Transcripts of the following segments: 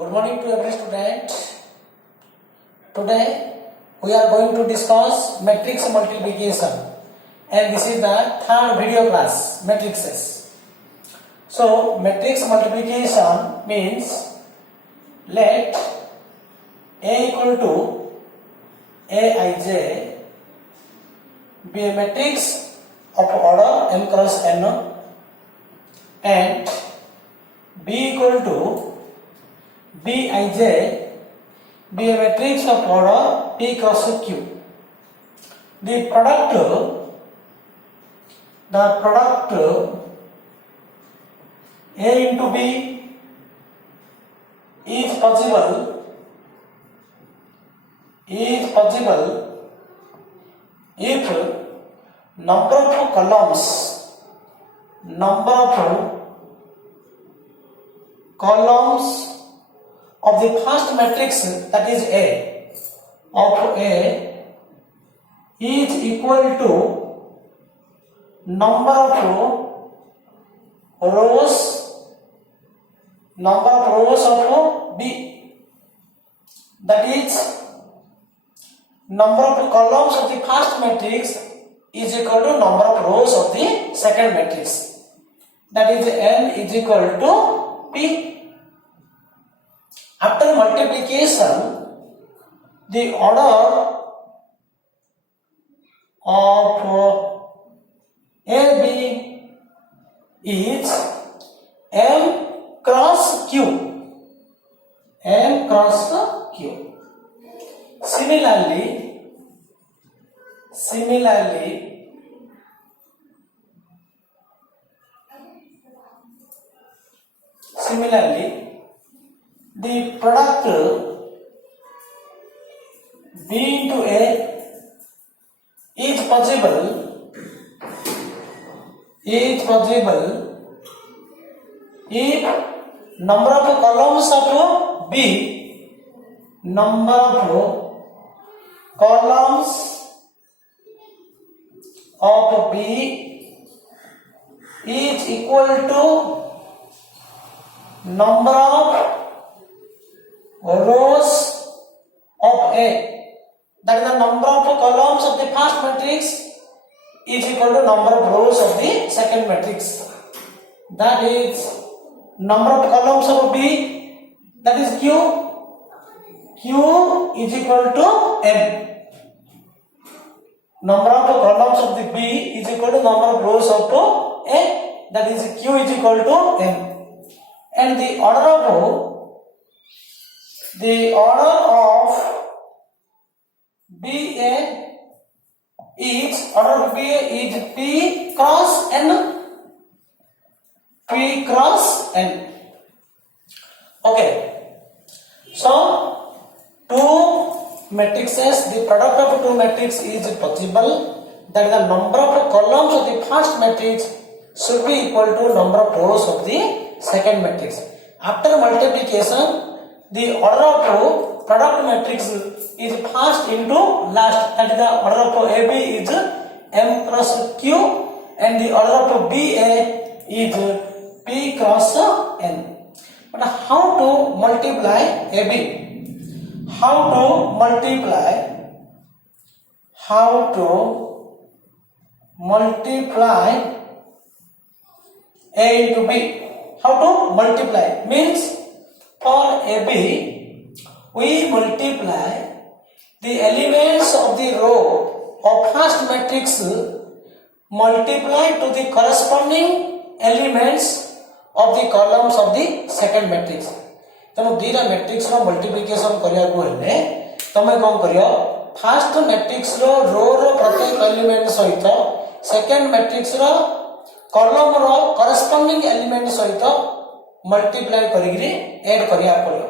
Good morning to every student. Today we are going to discuss matrix multiplication, and this is the third video class, matrices. So matrix multiplication means let A equal to Aij be a matrix of order m cross n and B equal to Bij be a matrix of order P cross Q. The product A into B is possible if number of columns of the first matrix, that is A, of A is equal to number of rows of B, that is number of columns of the first matrix is equal to number of rows of the second matrix, that is N is equal to P. After multiplication, the order of AB is M cross Q. Similarly, the product B into A is possible if number of columns of B is equal to number of rows of A, that is the number of columns of the first matrix is equal to number of rows of the second matrix, that is number of columns of B, that is Q is equal to M. Number of columns of the B is equal to number of rows of A, that is Q is equal to M. And the order of BA is P cross N. Okay. So two matrices, the product of two matrices is possible, that the number of columns of the first matrix should be equal to number of rows of the second matrix. After multiplication, the order of product matrix is first into last, that is the order of AB is M cross Q and the order of BA is P cross N. But how to multiply AB? How to multiply A into B? How to multiply? Means for AB, we multiply the elements of the row of first matrix multiply to the corresponding elements of the columns of the second matrix. तेणु दीटा matrix रो multiplication करिया को हेले तमे कोन करियो, first matrix row रो प्रत्येक element सहित second matrix row column row corresponding element सहित multiply करिगिरी ऐड करिया पड़ो.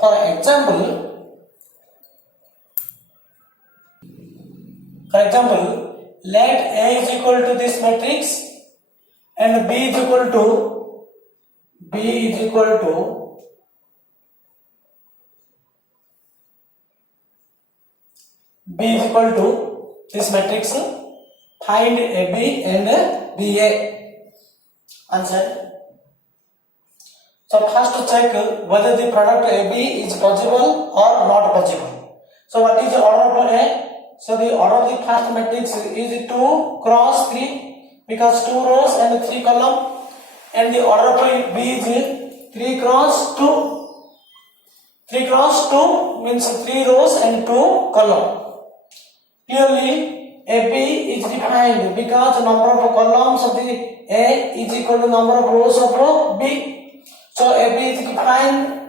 For example let A is equal to this matrix and B is equal to this matrix. Find AB and BA. Answer. So first to check whether the product AB is possible or not possible. So what is the order of A? So the order of the first matrix is 2 cross 3 because 2 rows and 3 column, and the order of B is 3 cross 2. 3 cross 2 means 3 rows and 2 column. Clearly AB is defined because number of columns of the A is equal to number of rows of B. So AB is defined.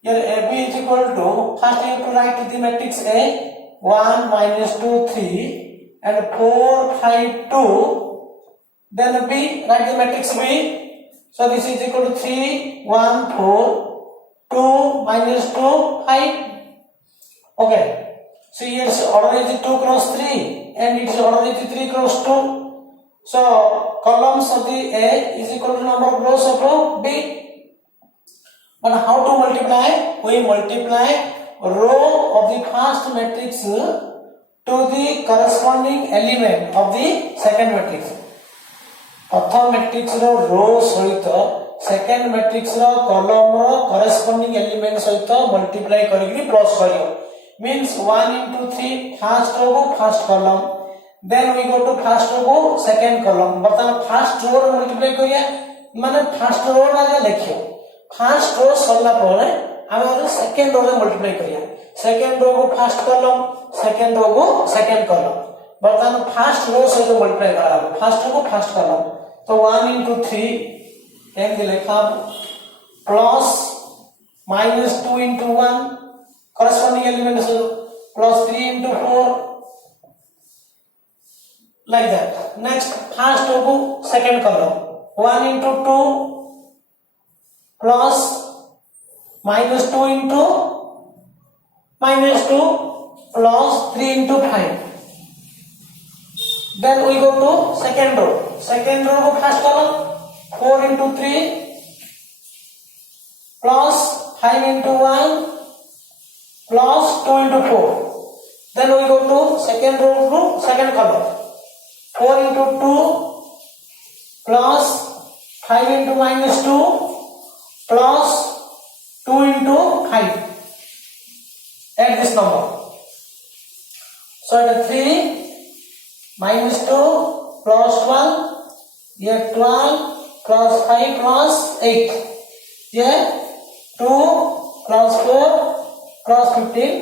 Here AB is equal to, first you have to write the matrix A, 1 minus 2 3 and 4 5 2. Then B, write the matrix B. So this is equal to 3 1 4 2 minus 2 5. Okay. So its order is 2 cross 3 and its order is 3 cross 2. So columns of the A is equal to number of rows of B. But how to multiply? We multiply row of the first matrix to the corresponding element of the second matrix. प्रथम matrix रो सहित second matrix column corresponding element सहित multiply करके plus करियो. Means 1 into 3 first row first column, then we go to first row second column. बर्तमान first row रे multiply करिया माने first row रे देखियो first row सरला परे हम second row रे मल्टीप्लाई करिया. second row को first column, second row को second column. बर्तमान first row सहित मल्टीप्लाई करा first row को first column. तो 1 into 3 एम लिखा plus minus 2 into 1 corresponding element is plus 3 into 4 like that. Next first row second column 1 into 2 plus minus 2 into minus 2 plus 3 into 5. Then we go to second row. Second row first column 4 into 3 plus 5 into 1 plus 2 into 4. Then we go to second row to second column 4 into 2 plus 5 into minus 2 plus 2 into 5. Add this number. So at 3 minus 2 plus 12, here 12 plus 5 plus 8, here 2 plus 4 plus 15,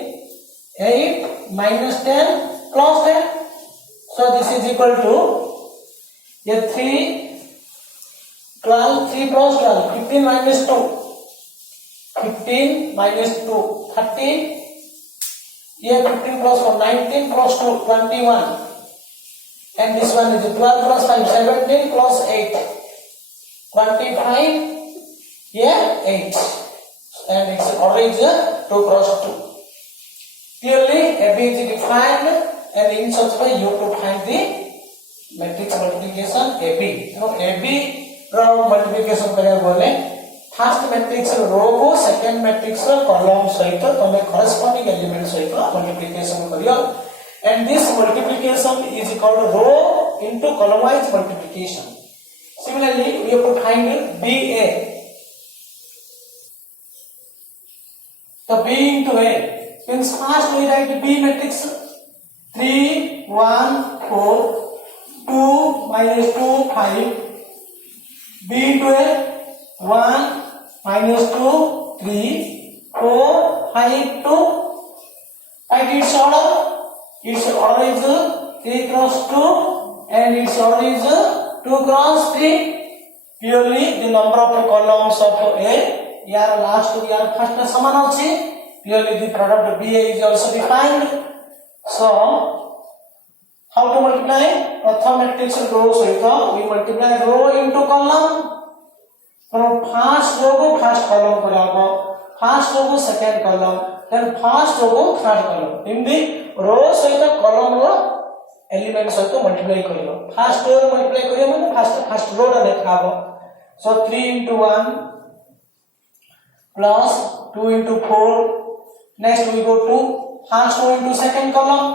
8 minus 10 plus 10. So this is equal to here 3 12 3 plus 12 15 minus 2 15 minus 2 30, here 15 plus 1 19 plus 2 21, and this one is 12 plus 5 17 plus 8 25, here 8, and its order is 2 cross 2. Clearly AB is defined, and in such way you have to find the matrix multiplication AB. So AB row multiplication करिया बोले first matrix रो को second matrix column सहित तमे corresponding element सहित multiplication करियो, and this multiplication is called row into column wise multiplication. Similarly we have to find BA. So B into A means first we write B matrix 3 1 4 2 minus 2 5. B into A 1 minus 2 3 4 5 2. Write its order. Its order is 3 cross 2 and its order is 2 cross 3. Clearly the number of columns of A, यार last to यार first में समान होची. Clearly the product BA is also defined. So how to multiply? प्रथम matrix row सहित we multiply row into column. from first row को first column कराओ, first row को second column, then first row को third column. In the row सहित column रो element सहित multiply करियो. first row multiply करियो माने first row रे देखाबो. So 3 into 1 plus 2 into 4. Next we go to first row into second column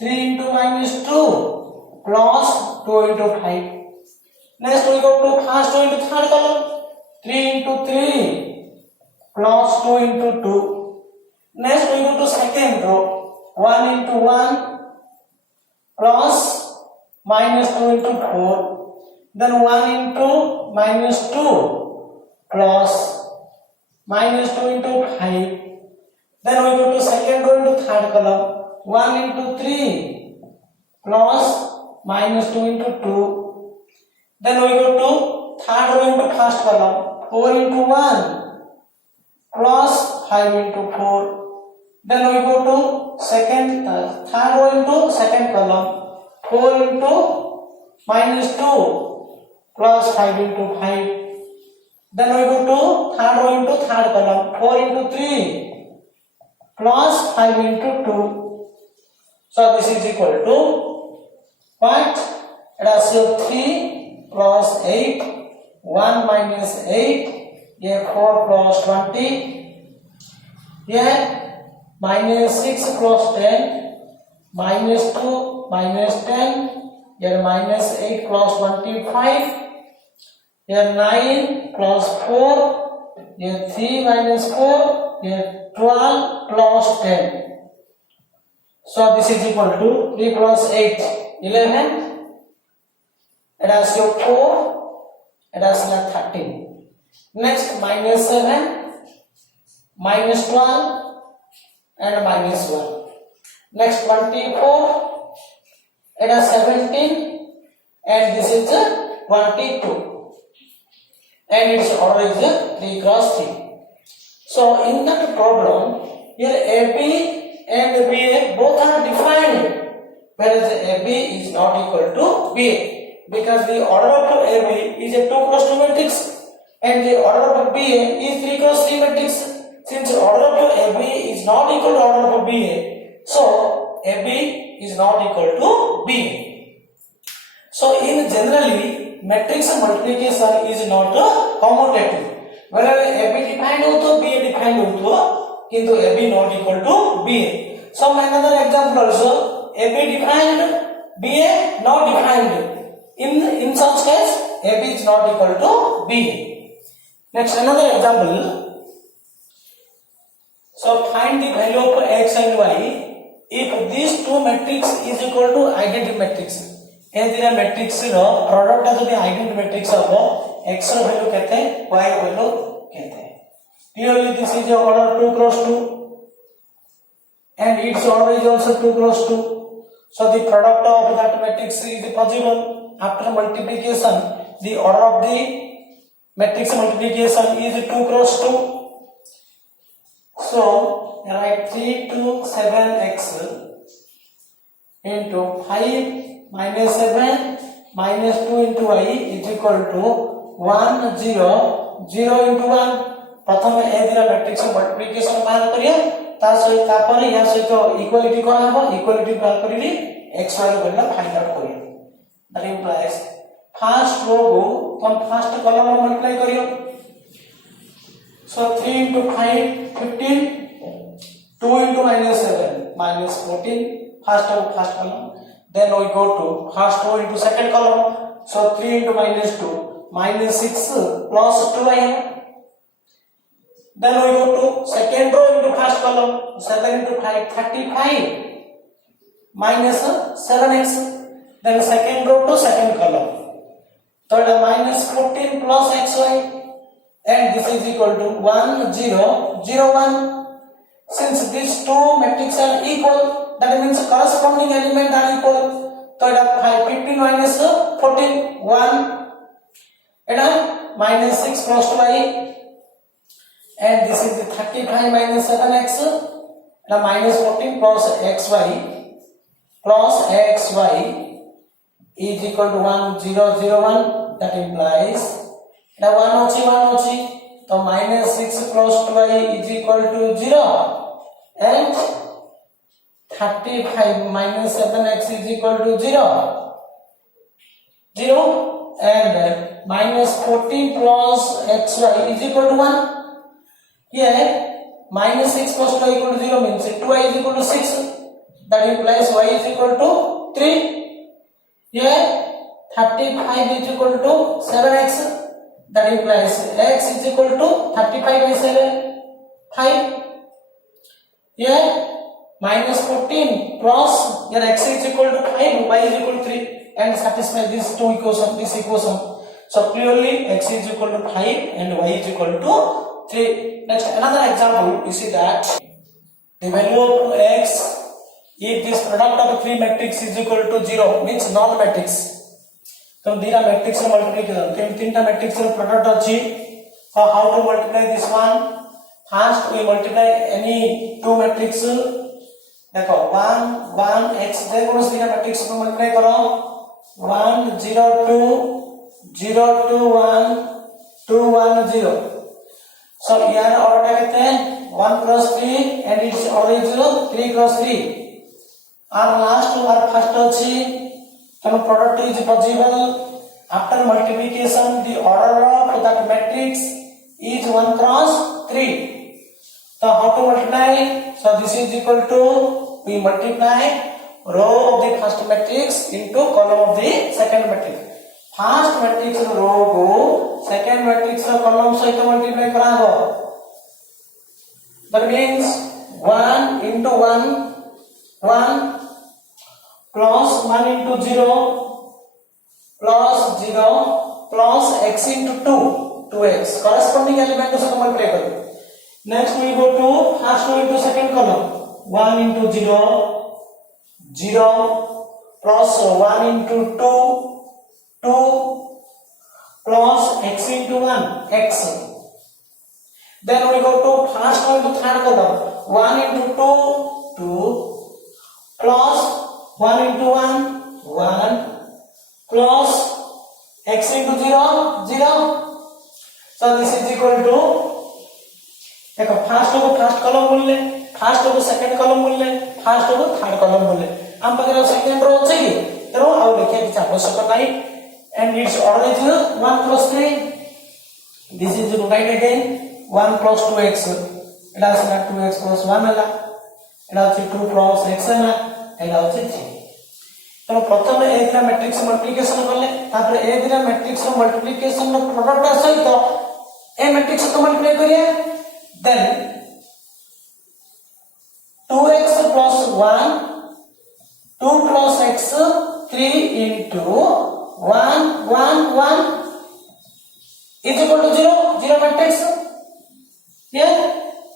3 into minus 2 plus 2 into 5. Next we go to first row into third column 3 into 3 plus 2 into 2. Next we go to second row. 1 into 1 plus minus 2 into 4. Then 1 into minus 2 plus minus 2 into 5. Then we go to second row into third column. 1 into 3 plus minus 2 into 2. Then we go to third row into first column. 4 into 1 plus 5 into 4. Then we go to third row into second column. 4 into minus 2 plus 5 into 5. Then we go to third row into third column. 4 into 3 plus 5 into 2. So this is equal to what? Ratio 3 plus 8, 1 minus 8, ये 4 plus 20, ये minus 6 plus 10, minus 2 minus 10, ये minus 8 plus 25, ये 9 plus 4, ये 3 minus 4, ये 12 plus 10. So this is equal to 3 plus 8, 11. Ratio 4, ratio 13. Next minus 7, minus 12 and minus 1. Next 24, it is 17 and this is 22. And its order is 3 cross 3. So in that problem, here AB and BA both are defined, whereas AB is not equal to BA, because the order of AB is a 2 cross 2 matrix and the order of BA is 3 cross 3 matrix. Since order of AB is not equal to order of BA, so AB is not equal to BA. So in generally, matrix multiplication is not commutative. Whereas AB defined हो तो BA defined हो तो किंतु AB not equal to BA. Some another example also, AB defined, BA not defined. In such case, AB is not equal to BA. Next another example. So find the value of x and y if these two matrix is equal to identity matrix. ए दिना matrix रो product ता जदी identity matrix हबो x रो value केते y रो value केते. Clearly this is order 2 cross 2 and its order is also 2 cross 2. So the product of that matrix is possible. After multiplication, the order of the matrix multiplication is 2 cross 2. So write 3 to 7x into 5 minus 7 minus 2 into y is equal to 1 0 0 into 1. प्रथम ए दिरा matrix multiplication बाहर करिया ता सहित तापर या सहित equality कोन हबो equality बाहर करिली x y value find out करियो. दैट इंप्लाइज फर्स्ट रो को तुम फर्स्ट कॉलम में मल्टीप्लाई करियो. सो 3 into 5 15, 2 into minus 7 minus 14, first column. Then we go to first row into second column. So 3 into minus 2 minus 6 plus 2y. Then we go to second row into first column. 7 into 5 35 minus 7x. Then second row to second column. Third minus 14 plus xy. And this is equal to 1 0 0 1. Since these two matrices are equal, that means corresponding elements are equal. So it 15 minus 14 1 and minus 6 plus 2y, and this is the 35 minus 7x and minus 14 plus xy is equal to 1 0 0 1. That implies now 1 ochi, so minus 6 plus 2y is equal to 0 and 35 minus 7x is equal to 0 and minus 14 plus xy is equal to 1. Here minus 6 plus 2y equal to 0 means 2y is equal to 6. That implies y is equal to 3. Here 35 is equal to 7x. that implies x is equal to 35 by 7 5 here minus 14 cross here x is equal to 5 y is equal to 3 and satisfy this this equation. So clearly x is equal to 5 and y is equal to 3. Next another example, you see that the value of x if this product of three matrix is equal to 0 means non matrix. So these are matrix multiplication. तीनटा matrix product अछि. How to multiply this one? First we multiply any two matrix. देखो 1 1 x जे कौन सी matrix को multiply करो 1 0 2 0 2 1 2 1 0. So here order कहते हैं 1 cross 3 and its order is 3 cross 3. And last or first अछि the product is possible after multiplication the order of that matrix is 1 cross 3. So how to multiply? So this is equal to we multiply row of the first matrix into column of the second matrix. First matrix row को second matrix column सहित multiply कराबो. That means 1 into 1 1 plus 1 into 0 plus 0 plus x into 2 2x corresponding element से multiply करो. Next we go to first row into second column 1 into 0 0 plus 1 into 2 2 plus x into 1 x. Then we go to first row into third column 1 into 2 2 plus 1 into 1 1 plus x into 0 0. So this is equal to देखो first को first column बोलले first को second column बोलले first को third column बोलले हम पाखे second row अछि कि तेरो आउ लिखे कि आवश्यक नाही and its order is 1 plus 3. This is right again 1 plus 2x एला से 2x plus 1 एला एला अछि 2 plus x एला एला अछि 3. तो प्रथम ए दिना मैट्रिक्स मल्टिप्लिकेशन करले तापर ए दिना मैट्रिक्स मल्टिप्लिकेशन नो प्रोडक्ट सहित ए मैट्रिक्स को मल्टीप्लाई करिए. Then 2x plus 1 2 plus x 3 into 1 1 1 is equal to 0 0 matrix. Here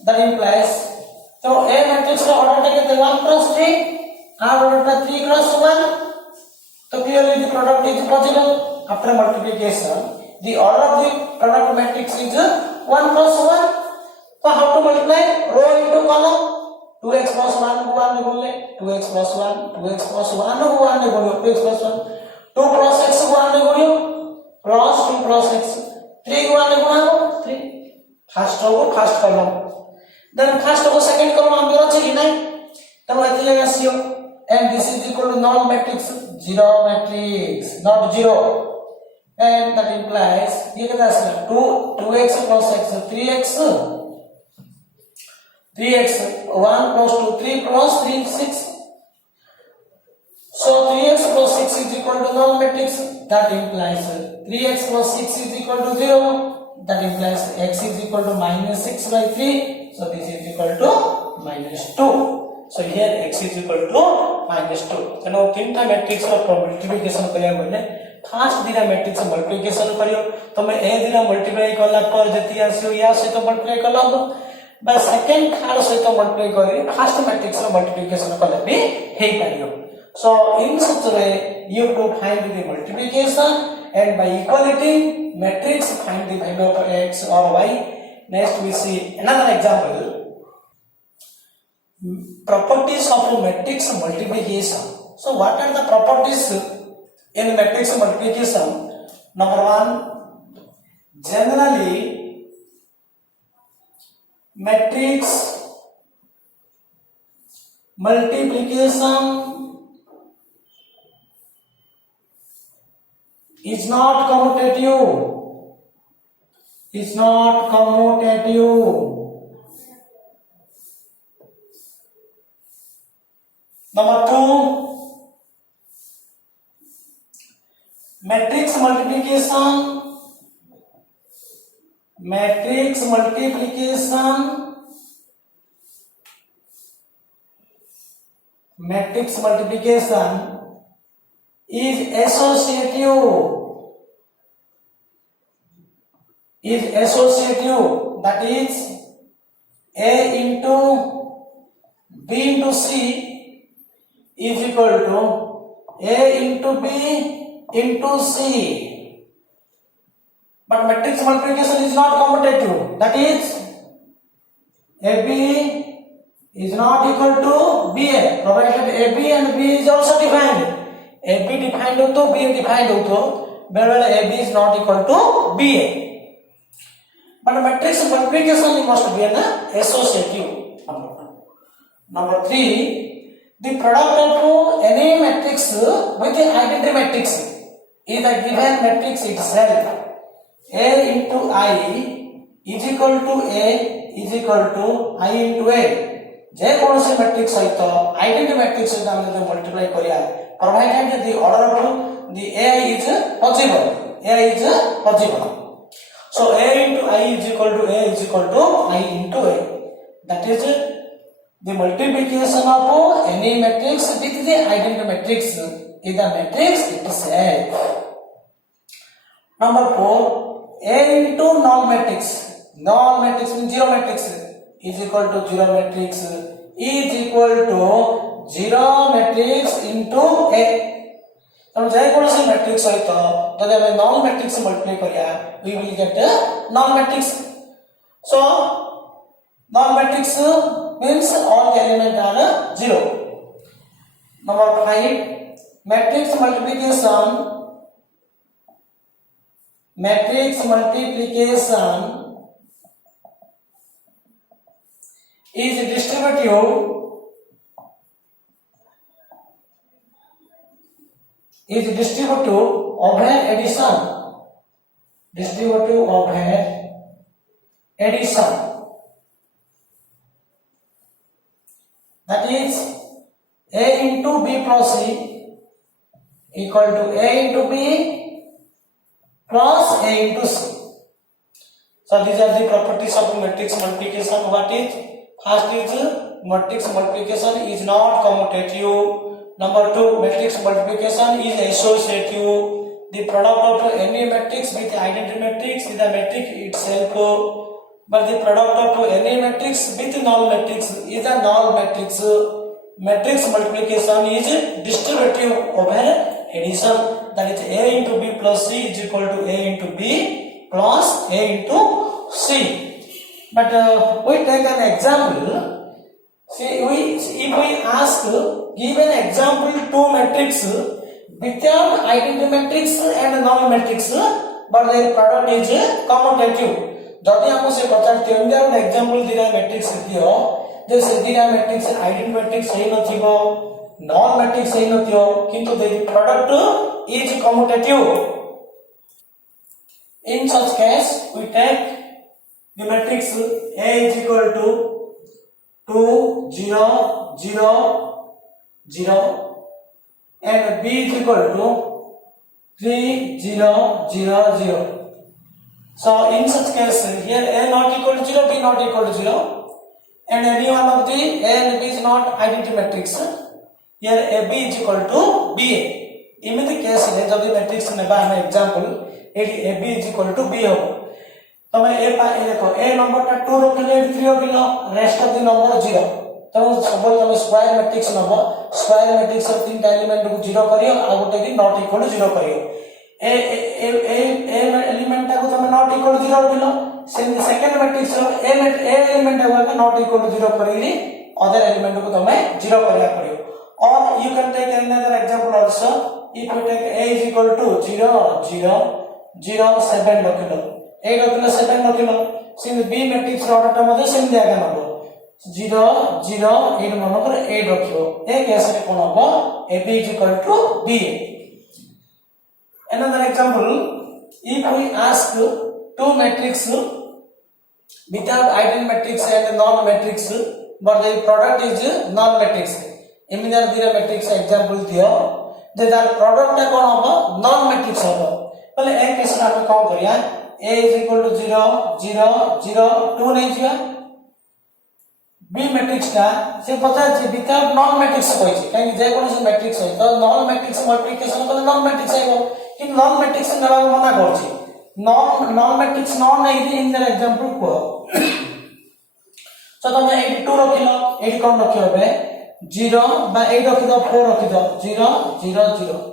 that implies so a matrix का order कहते 1 cross 3 और order 3 cross 1. So clearly the product is possible after multiplication. The order of the product matrix is 1 cross 1. So how to multiply row into column 2x plus 1 को 1 ने बोले 2x plus 1 2x plus 1 को 1 ने बोलियो 2x plus 1 2 plus x को 1 ने बोलियो plus 2 plus x 3 को 1 ने गुणाओ 3 फर्स्ट रो को फर्स्ट कॉलम देन फर्स्ट को सेकंड कॉलम हम करो छी नै तब एतले आसियो and this is equal to null matrix 0 matrix not 0 and that implies ये कितना आसेगा 2x plus x 3x 3x 1 plus 2 3 plus 3 6. So 3x plus 6 is equal to null matrix. That implies 3x plus 6 is equal to 0. That implies x is equal to minus 6 by 3. So this is equal to minus 2. So here x is equal to minus 2. So now तीनटा matrix का multiplication करिया बोले first दिना matrix multiplication करियो तमे ए दिना multiply करला पर जति आसियो या से तो मल्टीप्लाई करला by second third सहित मल्टीप्लाई करी फर्स्ट मैट्रिक्स रो मल्टीप्लिकेशन कले भी हे पारियो. So in such a way you to find the multiplication and by equality matrix find the value of x or y. Next we see another example. Properties of matrix multiplication. So what are the properties in matrix multiplication? Number 1, generally matrix multiplication is not commutative. Is not commutative. Number 2, matrix multiplication matrix multiplication is associative, that is A into B into C is equal to A into B into C. But matrix multiplication is not commutative, that is AB is not equal to BA, provided AB and B is also defined. AB defined हो तो B defined हो तो बेले AB is not equal to BA. But matrix multiplication must be an associative. Number 3, the product of any matrix with the identity matrix is the given matrix itself. A into I is equal to A is equal to I into A. जे कौन से matrix सहित identity matrix से हम जब multiply करिया provided the order of the AI is possible. So A into I is equal to A is equal to I into A. That is the multiplication of any matrix with the identity matrix is the matrix itself. Number 4, A into null matrix. Null matrix means zero matrix is equal to zero matrix is equal to zero matrix into A. तो जे कौन से matrix सहित जब हम non matrix से multiply करिया we will get a null matrix. So null matrix means all the elements are zero. Number 5, matrix multiplication is distributive over addition. That is A into B plus C equal to A into B plus A into C. So these are the properties of matrix multiplication. What is? First is matrix multiplication is not commutative. Number 2, matrix multiplication is associative. The product of any matrix with identity matrix is the matrix itself. But the product of any matrix with null matrix is a null matrix. Matrix multiplication is distributive over addition. That is A into B plus C is equal to A into B plus A into C. But we take an example. See, if we ask, give an example two matrix without identity matrix and null matrix, but their product is commutative. जदि हमको से पचारते हैं India में example दिया matrix दियो जैसे दिया matrix identity matrix सही नथिबो नॉन मैट्रिक्स सही नथियो किंतु the product is commutative. In such case we take the matrix A is equal to 2 0 0 0 and B is equal to 3 0 0 0. So in such case here A not equal to 0, B not equal to 0 and any one of the A and B is not identity matrix. Here AB is equal to BA. In the case here जब matrix नेबा हम example AB is equal to B हो तमे A देखो A number टा 2 रखिलो 3 रखिलो rest of the number 0 तो सब तमे square matrix number square matrix of तीन एलिमेंट को 0 करियो आ गोटे की नॉट इक्वल टू 0 करियो ए एलिमेंट को तमे नॉट इक्वल टू 0 रखिलो सेकंड मैट्रिक्स ए एलिमेंट को नॉट इक्वल टू 0 करिली अदर एलिमेंट को तमे 0 करिया पड़ियो. और you can take another example also if you take A is equal to 0 0 0 7 रखिलो 8 रखिलो 7 रखिलो सिंस B मैट्रिक्स ऑर्डर टा मध्ये सेम दिया गया नबो 0 0 8 मनकर 8 रखियो ए केस रे कोन हो AB is equal to BA. Another example, if we ask two matrix without identity matrix and null matrix but the product is null matrix एमिनर दिरा मैट्रिक्स एग्जांपल दियो जे तार प्रोडक्ट टा कोन हो null matrix हो पहले ए केस रा हम कोन करिया A is equal to 0 0 0 2 नहीं जिया बी मैट्रिक्स का से पता है विदाउट नॉन मैट्रिक्स कोई छै काहे जे कोनो से मैट्रिक्स है तो नॉन मैट्रिक्स मल्टीप्लिकेशन करले नॉन मैट्रिक्स आइबो कि नॉन मैट्रिक्स नेबा मना करछि नॉन मैट्रिक्स नॉन नहीं इन द एग्जांपल को तो तुम 82 रखिलो 80 कोन रखियो बे 0 बा 8 रखिदो 4 रखिदो 0 0 0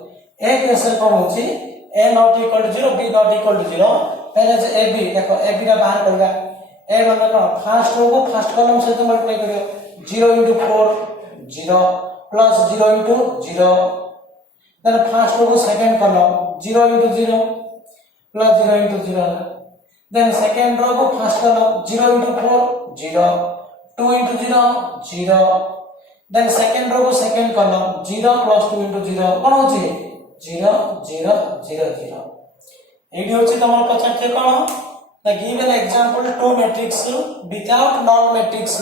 एक केस कोन होछि a not equal to 0 b not equal to 0 पहले से ab देखो ab का बाहर करगा a मतलब कौन फर्स्ट रो को फर्स्ट कॉलम से तो मल्टीप्लाई करियो 0 into 4 0 plus 0 into 0 then first row को second column 0 into 0 plus 0 into 0 then second row को first column 0 into 4 0 2 into 0 0 then second row को सेकंड कॉलम 0 plus 2 into 0 कौन होची 0 0 0 0 एडी होची तमर पछाते कोन the given example two matrix without non matrix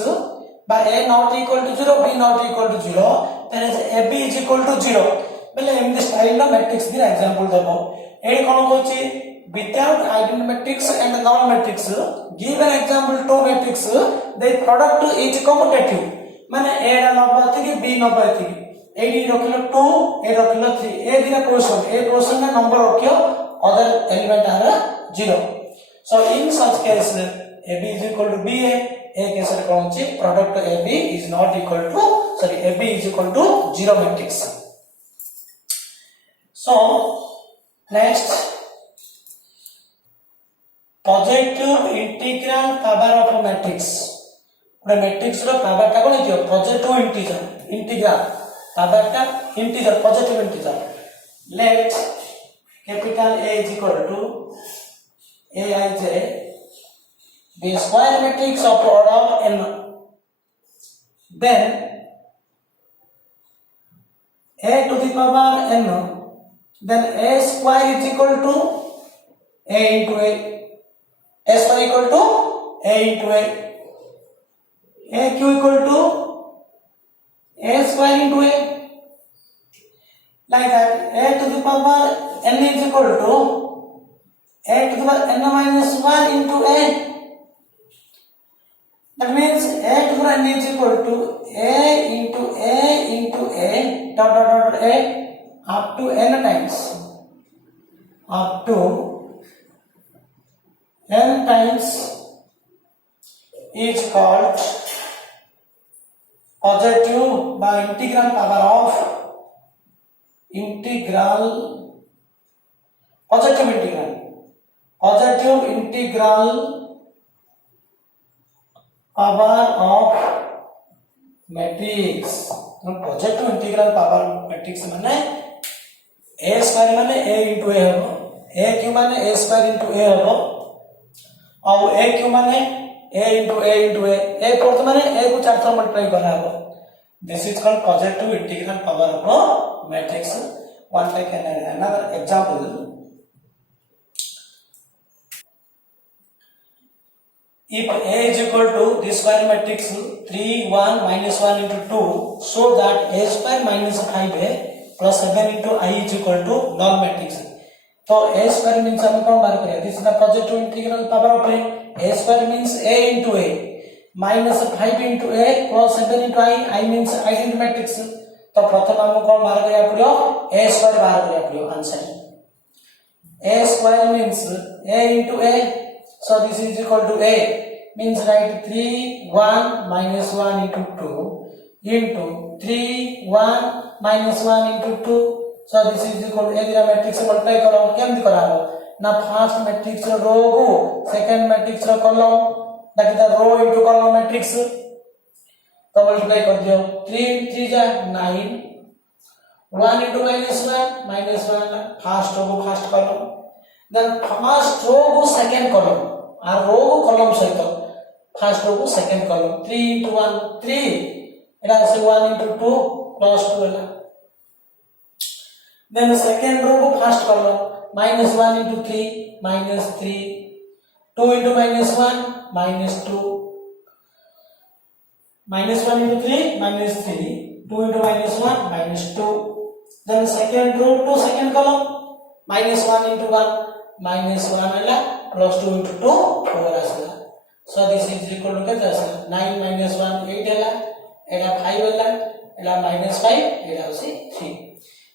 by a not equal to 0 b not equal to 0 then is ab is equal to 0 बेले एम this style नो matrix दिरा example देबो एडी कोन होची without identity matrix and non matrix given example two matrix the product is commutative माने a रा नंबर थी b नंबर थी एडी रखिलो 2 ए रखिलो 3 ए दिरा पोजीशन में नंबर रखियो other element are 0 so in such case ab is equal to ba a case रे कोन छि product ab is not equal to ab is equal to 0 matrix so next positive integral power of a matrix पूरा matrix रो power का कोन दियो positive integral power का integer positive integer let capital A is equal to aij the square matrix of order n then a to the power n then a square is equal to a into a square equal to a into a q equal to a square into a like that a to the power n is equal to a to the power n minus 1 into a that means a to the power n is equal to a into a dot dot dot a up to n times up to n times is called positive by integral power of integral positive integral power of matrix positive integral power matrix माने a square माने a into a हो a q माने a square into a हो और a q माने a into a fourth माने a को 4 थर मल्टीप्लाई करा हो this is called positive integral power of matrix one take another example if a is equal to the square matrix 3 1 minus 1 into 2 so that a square minus 5a plus 7 into I is equal to non matrix so a square means हम कौन बार करें this is the positive integral power of a square means a into a minus 5 into a plus 7 into I means identity matrix तो प्रथम हम कौन बार करिया पड़ियो a square बार करिया पड़ियो answer a square means a into a so this is equal to a means write 3 1 minus 1 into 2 into 3 1 minus 1 into 2 so this is equal to a दिरा matrix multiply करो केम कराबो ना फर्स्ट मैट्रिक्स रो रो को second matrix row column that is the row into column matrix तो multiply कर दियो 3 3 जा 9 1 into minus 1 फर्स्ट रो को first column then first row को सेकंड कॉलम आ रो को कॉलम सहित फर्स्ट रो को सेकंड कॉलम 3 into 1 3 एटा से 1 into 2 plus 2 होला then the second row को first column minus 1 into 3 minus 3 2 into minus 1 minus 2 minus 1 into 3 minus 3 2 into minus 1 minus 2 then the second row to second column minus 1 into 1 minus 1 होला plus 2 into 2 4 आसला so this is equal to केते आसला 9 minus 1 8 हैला एला 5 हैला एला minus 5 एला होसी 3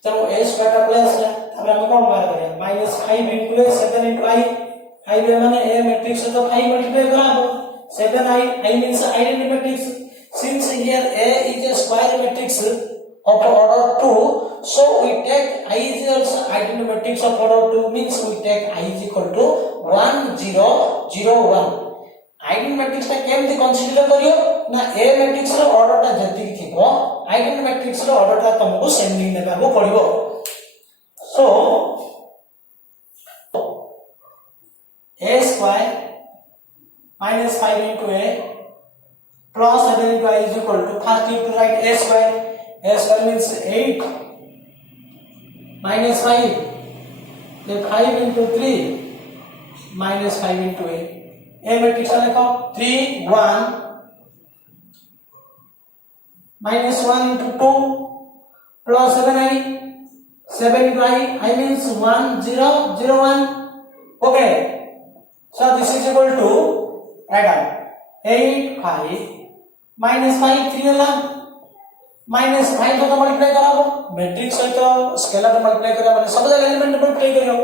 तो a स्क्वायर का प्लस आसला अब हम कौन बात करें -5 into a 7 into I 5 माने a मैट्रिक्स से तो 5 मल्टीप्लाई कराबो 7 I means identity matrix since here a is a square matrix of order 2 so we take I is also identity matrix of order 2 means we take I is equal to 1 0 0 1 identity matrix ता केमति consider करियो ना a matrix row order ता जति थिबो identity matrix रो order ता तुमको sending नेबाबो पड़िबो so a square minus 5 into a plus 7 into I is equal to first you to write a square means 8 minus 5 then 5 into 3 minus 5 into a matrix का लिखो 3 1 minus 1 into 2 plus 7 into I means 1 0 0 1 okay so this is equal to add up 8 5 minus 5 3 होला minus 5 तो multiply कराबो matrix है तो scalar तो multiply करा माने सब जगह एलिमेंट मल्टीप्लाई करियो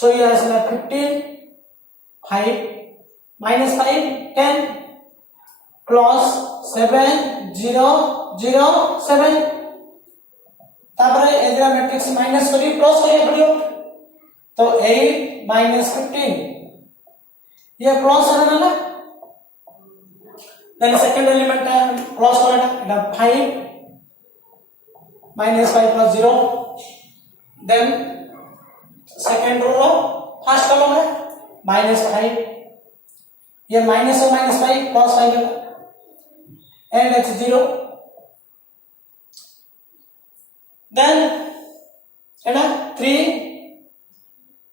सो ये आसला 15 5 minus 5 10 plus 7 0 0 7 तापरे एजरा मैट्रिक्स माइनस करी प्लस करियो पड़ियो तो 8 minus 15 ये प्लस है ना then second element है प्लस करेगा 5 minus 5 plus 0 then second row first column है minus 5 ये minus और minus 5 plus 5 है and it's 0 then है ना 3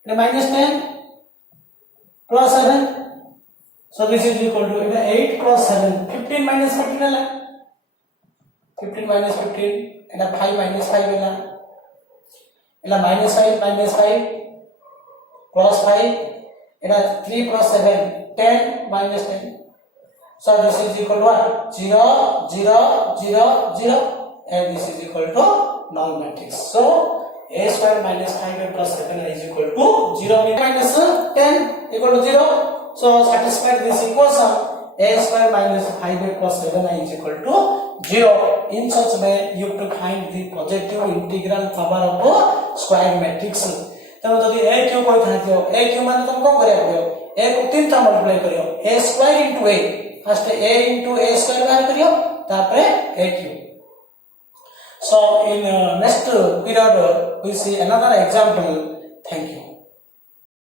and minus 10 plus 7 so this is equal to 8 plus 7 15 minus 15 है 15 minus 15 and 5 minus 5 है ना minus 5 plus 5 and 3 plus 7 10 minus 10 so this is equal to what 0 0 0 0 and this is equal to null matrix so a square minus 5a plus 7 is equal to 0 minus 10 equal to 0 so satisfy this equation a square minus 5a plus 7 is equal to 0 in such way you have to find the projective integral power of square matrix तब जदी a Q कोइ थाथियो a Q माने तुम को करिया करियो a को 3 ता मल्टीप्लाई करियो a square into a first a into a square बाहर करियो तापरे a Q so in next period we see another example thank you